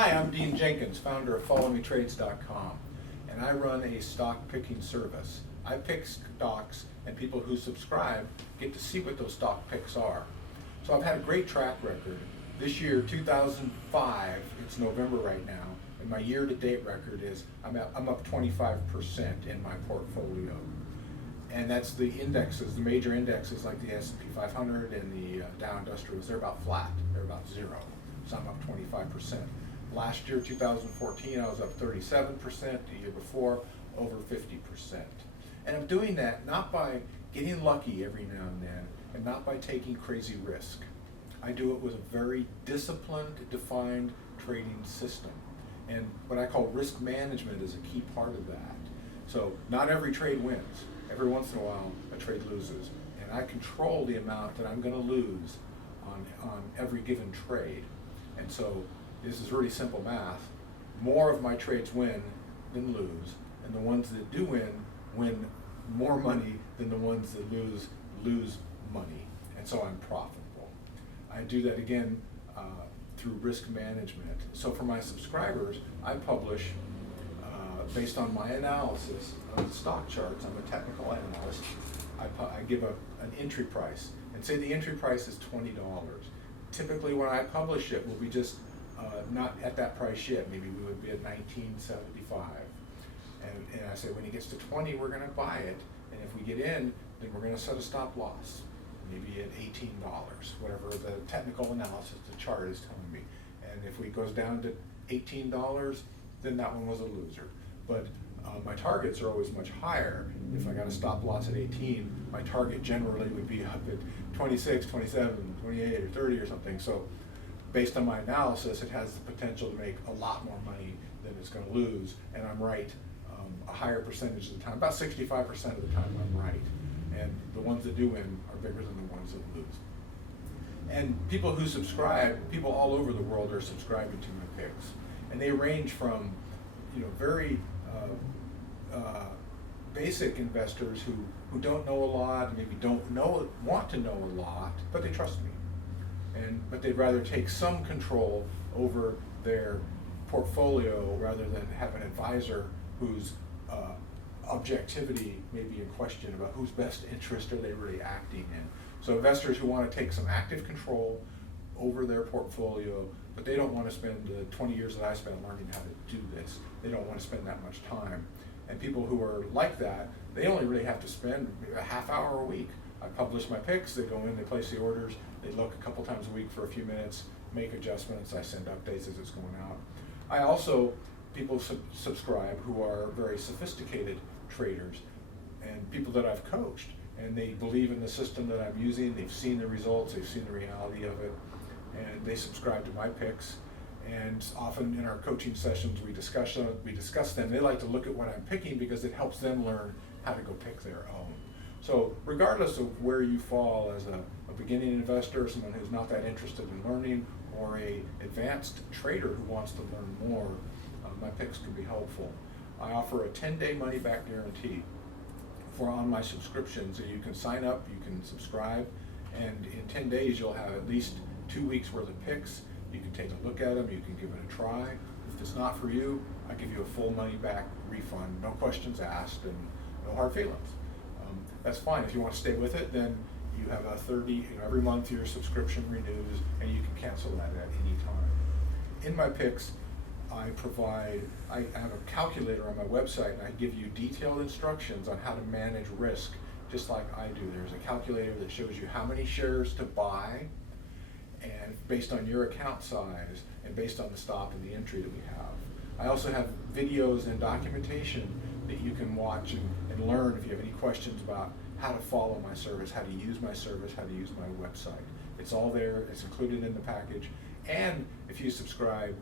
Hi, I'm Dean Jenkins, founder of FollowMeTrades.com, and I run a stock picking service. I pick stocks, and people who subscribe get to see what those stock picks are. So I've had a great track record. This year, 2005, it's November right now, and my year-to-date record is I'm up 25% in my portfolio. And that's the indexes, the major indexes like the S&P 500 and the Dow Industrials, they're about flat, they're about zero. So I'm up 25%. Last year, 2014, I was up 37%, the year before, over 50%. And I'm doing that not by getting lucky every now and then, and not by taking crazy risk. I do it with a very disciplined, defined trading system. And what I call risk management is a key part of that. So not every trade wins. Every once in a while, a trade loses. And I control the amount that I'm going to lose on every given trade. And so this is really simple math. More of my trades win than lose, and the ones that do win more money than the ones that lose money. And so I'm profitable. I do that again through risk management. So for my subscribers, I publish based on my analysis of the stock charts. I'm a technical analyst. I give an entry price, and say the entry price is $20. Typically when I publish it, we'll be just not at that price yet. Maybe we would be at $19.75. And I say when it gets to 20, we're going to buy it. And if we get in, then we're going to set a stop loss, maybe at $18, whatever the technical analysis, the chart is telling me. And if it goes down to $18, then that one was a loser. But my targets are always much higher. If I got a stop loss at 18, my target generally would be up at 26, 27, 28, or 30 or something. So based on my analysis, it has the potential to make a lot more money than it's going to lose, and I'm right a higher percentage of the time. About 65% of the time I'm right, and the ones that do win are bigger than the ones that lose. And people who subscribe, people all over the world are subscribing to my picks, and they range from very basic investors who don't know a lot, maybe want to know a lot, but they trust me. But they'd rather take some control over their portfolio rather than have an advisor whose objectivity may be in question about whose best interest are they really acting in. So investors who want to take some active control over their portfolio, but they don't want to spend the 20 years that I spent learning how to do this. They don't want to spend that much time. And people who are like that, they only really have to spend a half hour a week. I publish my picks, they go in, they place the orders, they look a couple times a week for a few minutes, make adjustments, I send updates as it's going out. I also, people subscribe who are very sophisticated traders and people that I've coached, and they believe in the system that I'm using, they've seen the results, they've seen the reality of it, and they subscribe to my picks. And often in our coaching sessions we discuss them. They like to look at what I'm picking because it helps them learn how to go pick their own. So regardless of where you fall as a beginning investor, someone who's not that interested in learning, or a advanced trader who wants to learn more, my picks can be helpful. I offer a 10-day money-back guarantee on my subscription, so you can sign up, you can subscribe, and in 10 days you'll have at least 2 weeks worth of picks. You can take a look at them, you can give it a try. If it's not for you, I give you a full money-back refund, no questions asked, and no hard feelings. That's fine. If you want to stay with it, then you have a 30, every month your subscription renews, and you can cancel that at any time. In my picks, I have a calculator on my website, and I give you detailed instructions on how to manage risk, just like I do. There's a calculator that shows you how many shares to buy, and based on your account size, and based on the stop and the entry that we have. I also have videos and documentation that you can watch and learn if you have any questions about how to follow my service, how to use my service, how to use my website. It's all there, it's included in the package. And if you subscribe,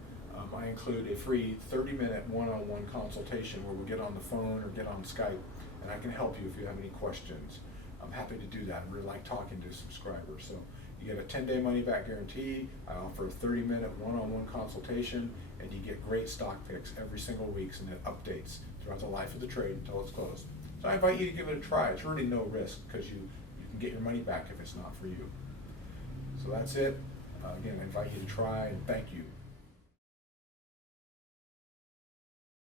I include a free 30-minute one-on-one consultation where we'll get on the phone or get on Skype, and I can help you if you have any questions. I'm happy to do that. I really like talking to subscribers. So you get a 10-day money-back guarantee. I offer a 30-minute one-on-one consultation, and you get great stock picks every single week, and it updates throughout the life of the trade until it's closed. So I invite you to give it a try. It's really no risk because you can get your money back if it's not for you. So that's it. Again, I invite you to try, and thank you.